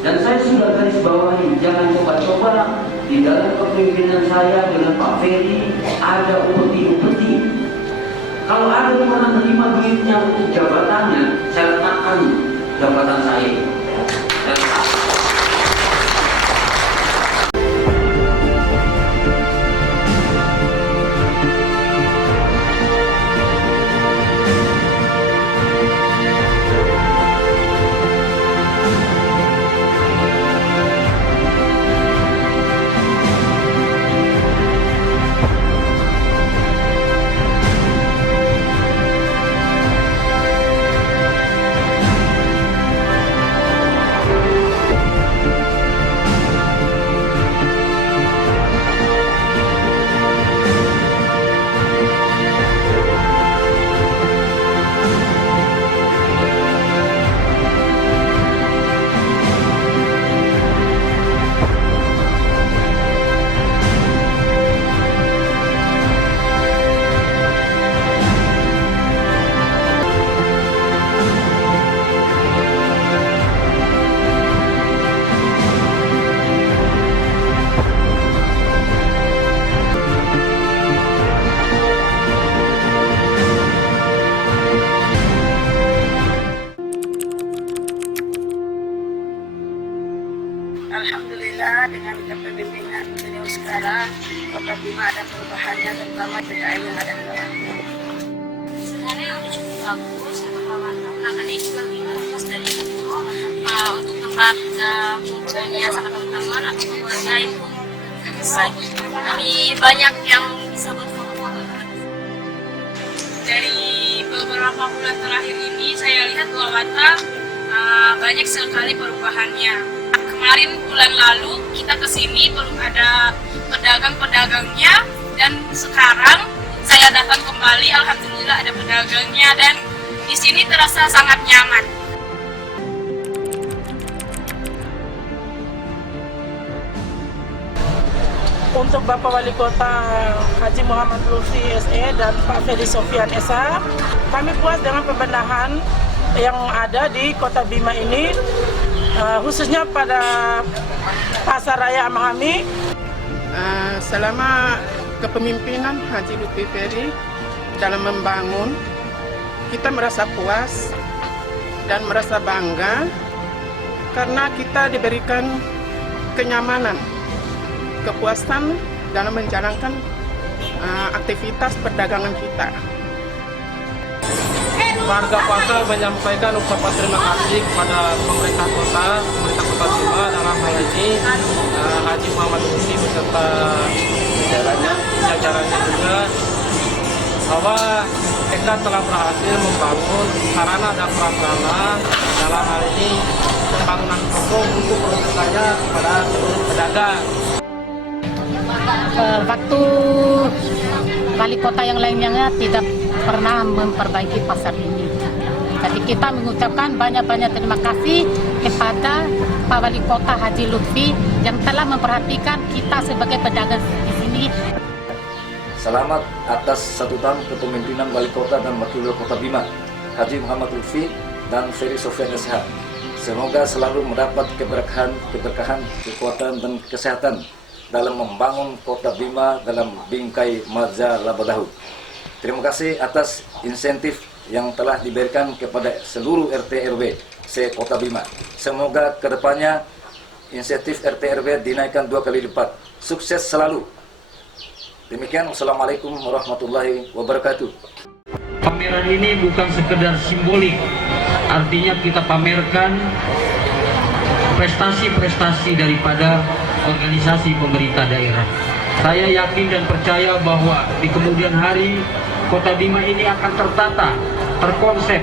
Dan saya sudah garis bawahi, jangan coba-coba di dalam kepemimpinan saya dengan Pak Ferry ada upeti-upeti. Kalau ada yang pernah menerima duitnya untuk jabatannya, saya letakkan jabatan saya. Alhamdulillah dengan kepemimpinan beliau sekarang Kota Bima ada perubahannya, terutama PKM yang ada di dalamnya. Sebenarnya udah cukup bagus karena ini juga lepas dari itu untuk tempat munculnya sangat teman-teman atau keluarga itu lebih banyak yang bisa berfoto-foto. Dari beberapa bulan terakhir ini saya lihat bahwa banyak sekali perubahannya. Kemarin bulan lalu kita kesini belum ada pedagang-pedagangnya, dan sekarang saya datang kembali, alhamdulillah ada pedagangnya dan di sini terasa sangat nyaman. Untuk Bapak Wali Kota Haji Muhammad Lutfi SE dan Pak Ferry Sofyan SH, kami puas dengan pembenahan yang ada di Kota Bima ini, khususnya pada Pasar Raya Amahami. Selama kepemimpinan Haji Lutfi Ferry dalam membangun, kita merasa puas dan merasa bangga karena kita diberikan kenyamanan, kepuasan dalam menjalankan aktivitas perdagangan kita. Warga pasar menyampaikan ucapan terima kasih kepada pemerintah Kota Bima dalam hal ini Haji Muhammad Lutfi beserta jajarannya juga, bahwa mereka telah berhasil membangun sarana dan prasarana dalam hal ini pembangunan toko untuk peruntukannya kepada seluruh pedagang. Waktu wali kota yang lainnya tidak pernah memperbaiki pasar ini. Jadi kita mengucapkan banyak-banyak terima kasih kepada Pak Wali Kota Haji Lutfi yang telah memperhatikan kita sebagai pedagang di sini. Selamat atas 1 tahun kepemimpinan Wali Kota dan Wakil Wali Kota Bima, Haji Muhammad Lutfi dan Ferry Sofyan SH. Semoga selalu mendapat keberkahan, kekuatan dan kesehatan dalam membangun Kota Bima dalam bingkai Maja Labadahu. Terima kasih atas insentif yang telah diberikan kepada seluruh RT RW se-Kota Bima. Semoga kedepannya insentif RT RW dinaikkan 2 kali lipat. Sukses selalu. Demikian, wassalamualaikum warahmatullahi wabarakatuh. Pameran ini bukan sekedar simbolik, artinya kita pamerkan prestasi-prestasi daripada organisasi pemerintah daerah. Saya yakin dan percaya bahwa di kemudian hari Kota Bima ini akan tertata, terkonsep,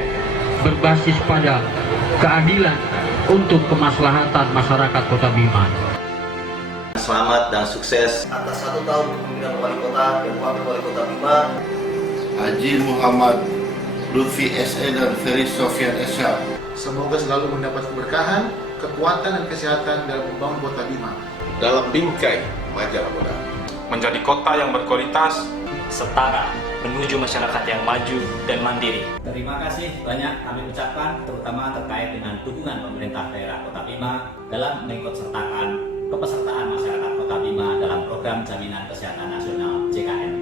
berbasis pada keadilan untuk kemaslahatan masyarakat Kota Bima. Selamat dan sukses atas 1 tahun kepemimpinan Wali Kota dan Wakil Wali Kota Bima, Haji Muhammad Lutfi SE dan Ferry Sofyan SH. Semoga selalu mendapat keberkahan, kekuatan dan kesehatan dalam membangun Kota Bima dalam bingkai Maja Labadahu, menjadi kota yang berkualitas, setara, menuju masyarakat yang maju dan mandiri. Terima kasih banyak kami ucapkan, terutama terkait dengan dukungan pemerintah daerah Kota Bima dalam mengikutsertakan kepesertaan masyarakat Kota Bima dalam program Jaminan Kesehatan Nasional JKN.